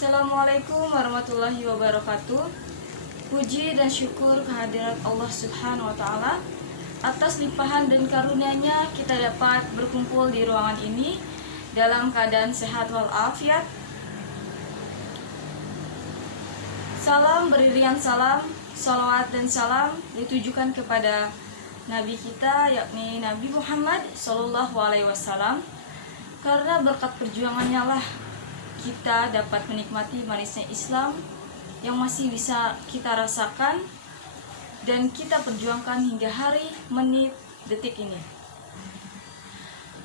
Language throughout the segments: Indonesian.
Assalamualaikum warahmatullahi wabarakatuh. Puji dan syukur kehadirat Allah Subhanahu wa Ta'ala atas limpahan dan karunia-Nya kita dapat berkumpul di ruangan ini dalam keadaan sehat walafiat. Salam beririan salam, salawat dan salam ditujukan kepada Nabi kita, yakni Nabi Muhammad Sallallahu Alaihi Wasallam. Karena berkat perjuangannya lah kita dapat menikmati manisnya Islam yang masih bisa kita rasakan dan kita perjuangkan hingga hari, menit, detik ini.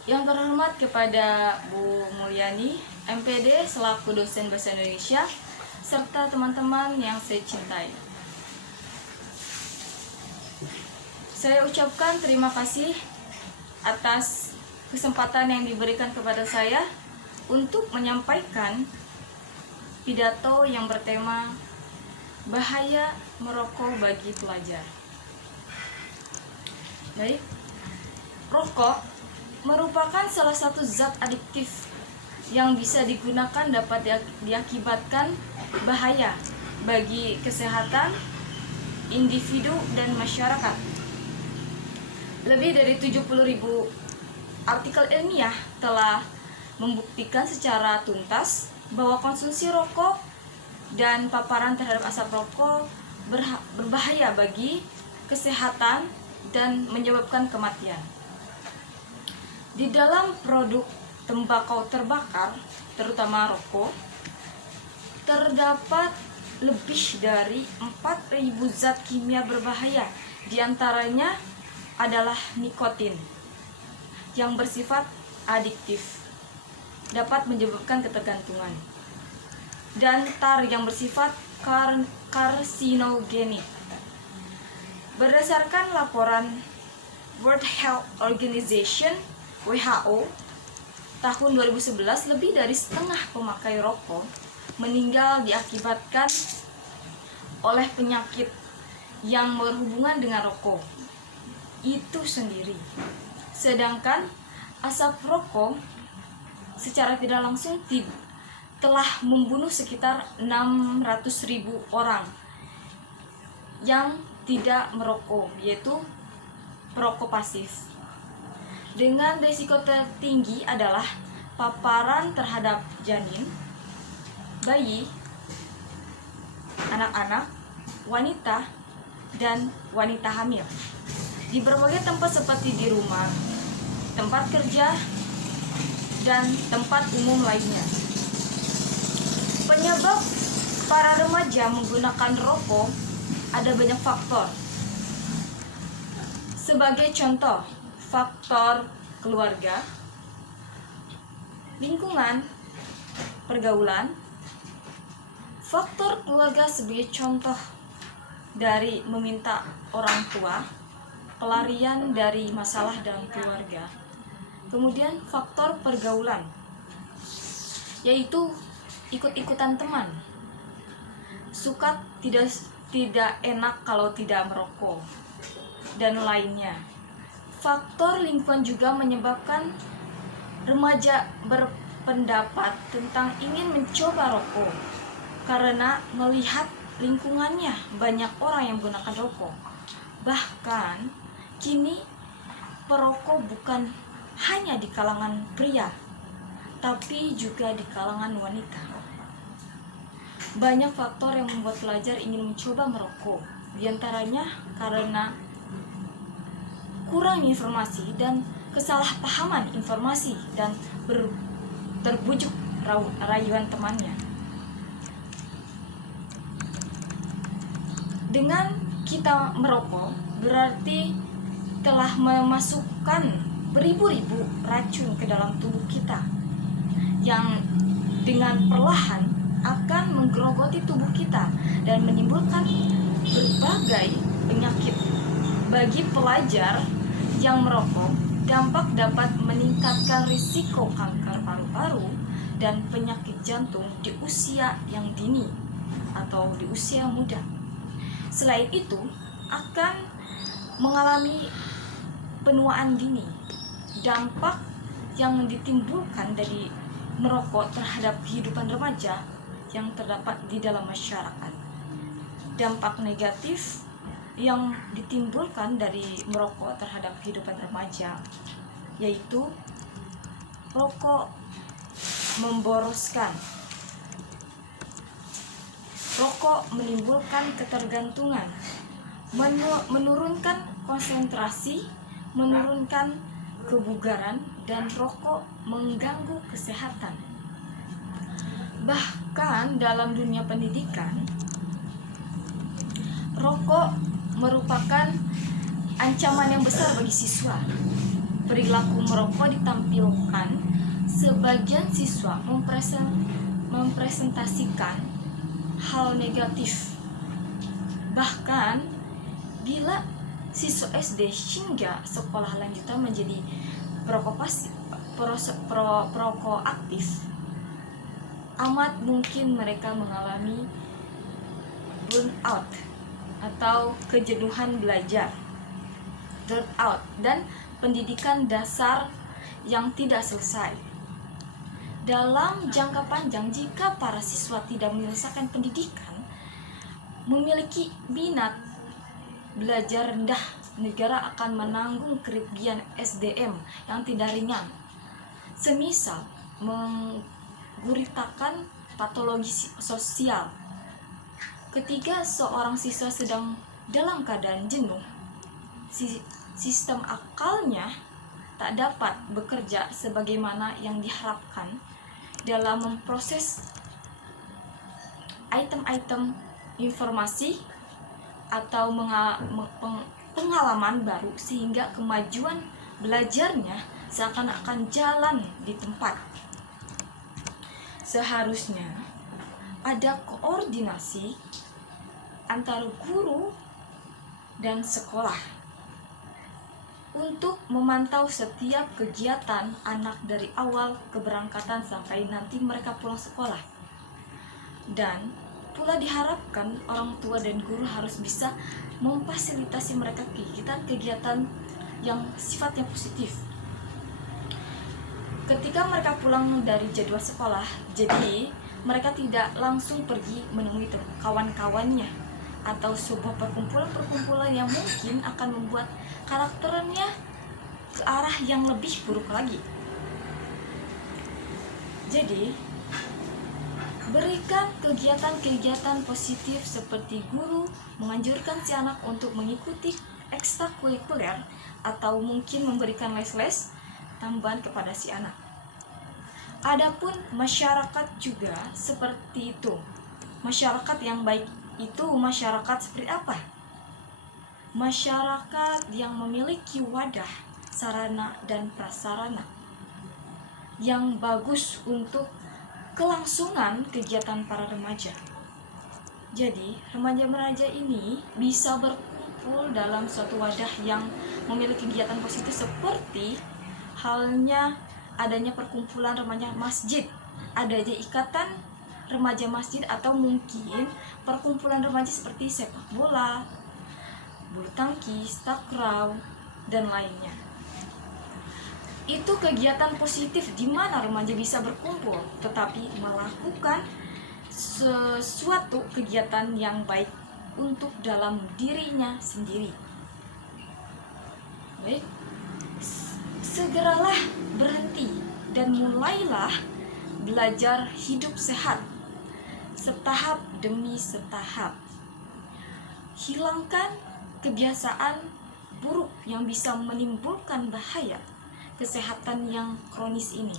Yang terhormat kepada Bu Mulyani, MPD selaku dosen Bahasa Indonesia, serta teman-teman yang saya cintai. Saya ucapkan terima kasih atas kesempatan yang diberikan kepada saya untuk menyampaikan pidato yang bertema bahaya merokok bagi pelajar. Baik, rokok merupakan salah satu zat adiktif yang bisa digunakan dapat diakibatkan bahaya bagi kesehatan individu dan masyarakat. Lebih dari 70.000 artikel ilmiah telah membuktikan secara tuntas bahwa konsumsi rokok dan paparan terhadap asap rokok berbahaya bagi kesehatan dan menyebabkan kematian. Di dalam produk tembakau terbakar, terutama rokok, terdapat lebih dari 4.000 zat kimia berbahaya. Di antaranya adalah nikotin yang bersifat adiktif, dapat menyebabkan ketergantungan, dan tar yang bersifat karsinogenik. Berdasarkan laporan World Health Organization (WHO) tahun 2011, lebih dari setengah pemakai rokok meninggal diakibatkan oleh penyakit yang berhubungan dengan rokok itu sendiri. Sedangkan asap rokok secara tidak langsung telah membunuh sekitar 600.000 orang yang tidak merokok, yaitu perokok pasif. Dengan risiko tertinggi adalah paparan terhadap janin, bayi, anak-anak, wanita, dan wanita hamil di berbagai tempat seperti di rumah, tempat kerja, dan tempat umum lainnya. Penyebab para remaja menggunakan rokok ada banyak faktor. Sebagai contoh, faktor keluarga, lingkungan, pergaulan. Faktor keluarga sebagai contoh dari meminta orang tua, pelarian dari masalah dalam keluarga. Kemudian faktor pergaulan, yaitu ikut-ikutan teman, suka tidak enak kalau tidak merokok, dan lainnya. Faktor lingkungan juga menyebabkan remaja berpendapat tentang ingin mencoba rokok karena melihat lingkungannya banyak orang yang menggunakan rokok. Bahkan kini perokok bukan hanya di kalangan pria, tapi juga di kalangan wanita. Banyak faktor yang membuat pelajar ingin mencoba merokok, diantaranya karena kurang informasi dan kesalahpahaman informasi dan terbujuk rayuan temannya. Dengan kita merokok berarti telah memasukkan beribu-ribu racun ke dalam tubuh kita yang dengan perlahan akan menggerogoti tubuh kita dan menimbulkan berbagai penyakit. Bagi pelajar yang merokok, dampak dapat meningkatkan risiko kanker paru-paru dan penyakit jantung di usia yang dini atau di usia muda. Selain itu, akan mengalami penuaan dini. Dampak yang ditimbulkan dari merokok terhadap kehidupan remaja yang terdapat di dalam masyarakat. Dampak negatif yang ditimbulkan dari merokok terhadap kehidupan remaja yaitu rokok memboroskan. Rokok menimbulkan ketergantungan, menurunkan konsentrasi, menurunkan kebugaran, dan rokok mengganggu kesehatan. Bahkan dalam dunia pendidikan, rokok merupakan ancaman yang besar bagi siswa. Perilaku merokok ditampilkan, sebagian siswa mempresentasikan hal negatif. Bahkan bila siswa SD hingga sekolah lanjutan menjadi perokok aktif, amat mungkin mereka mengalami burnout atau kejenuhan belajar, burnout, dan pendidikan dasar yang tidak selesai. Dalam jangka panjang, jika para siswa tidak menyelesaikan pendidikan, memiliki minat belajar rendah, negara akan menanggung kerugian SDM yang tidak ringan. Semisal mengguritakan patologi sosial. Ketika seorang siswa sedang dalam keadaan jenuh, sistem akalnya tak dapat bekerja sebagaimana yang diharapkan dalam memproses item-item informasi atau pengalaman baru, sehingga kemajuan belajarnya seakan-akan jalan di tempat. Seharusnya ada koordinasi antara guru dan sekolah untuk memantau setiap kegiatan anak dari awal keberangkatan sampai nanti mereka pulang sekolah. Dan pula diharapkan orang tua dan guru harus bisa memfasilitasi mereka kegiatan-kegiatan yang sifatnya positif. Ketika mereka pulang dari jadwal sekolah, jadi mereka tidak langsung pergi menemui kawan-kawannya atau sebuah perkumpulan yang mungkin akan membuat karakternya ke arah yang lebih buruk lagi. Jadi, berikan kegiatan-kegiatan positif seperti guru menganjurkan si anak untuk mengikuti ekstrakurikuler atau mungkin memberikan les-les tambahan kepada si anak. Adapun masyarakat juga seperti itu. Masyarakat yang baik itu masyarakat seperti apa? Masyarakat yang memiliki wadah, sarana dan prasarana yang bagus untuk kelangsungan kegiatan para remaja. Jadi, remaja-remaja ini bisa berkumpul dalam suatu wadah yang memiliki kegiatan positif seperti halnya adanya perkumpulan remaja masjid, adanya ikatan remaja masjid, atau mungkin perkumpulan remaja seperti sepak bola, bulu tangkis, takraw, dan lainnya. Itu kegiatan positif di mana remaja bisa berkumpul, tetapi melakukan sesuatu kegiatan yang baik untuk dalam dirinya sendiri. Baik, segeralah berhenti dan mulailah belajar hidup sehat, setahap demi setahap. Hilangkan kebiasaan buruk yang bisa menimbulkan bahaya kesehatan yang kronis ini.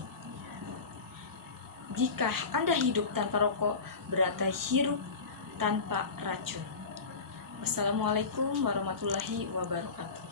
Jika Anda hidup tanpa rokok, berarti hidup tanpa racun. Wassalamualaikum warahmatullahi wabarakatuh.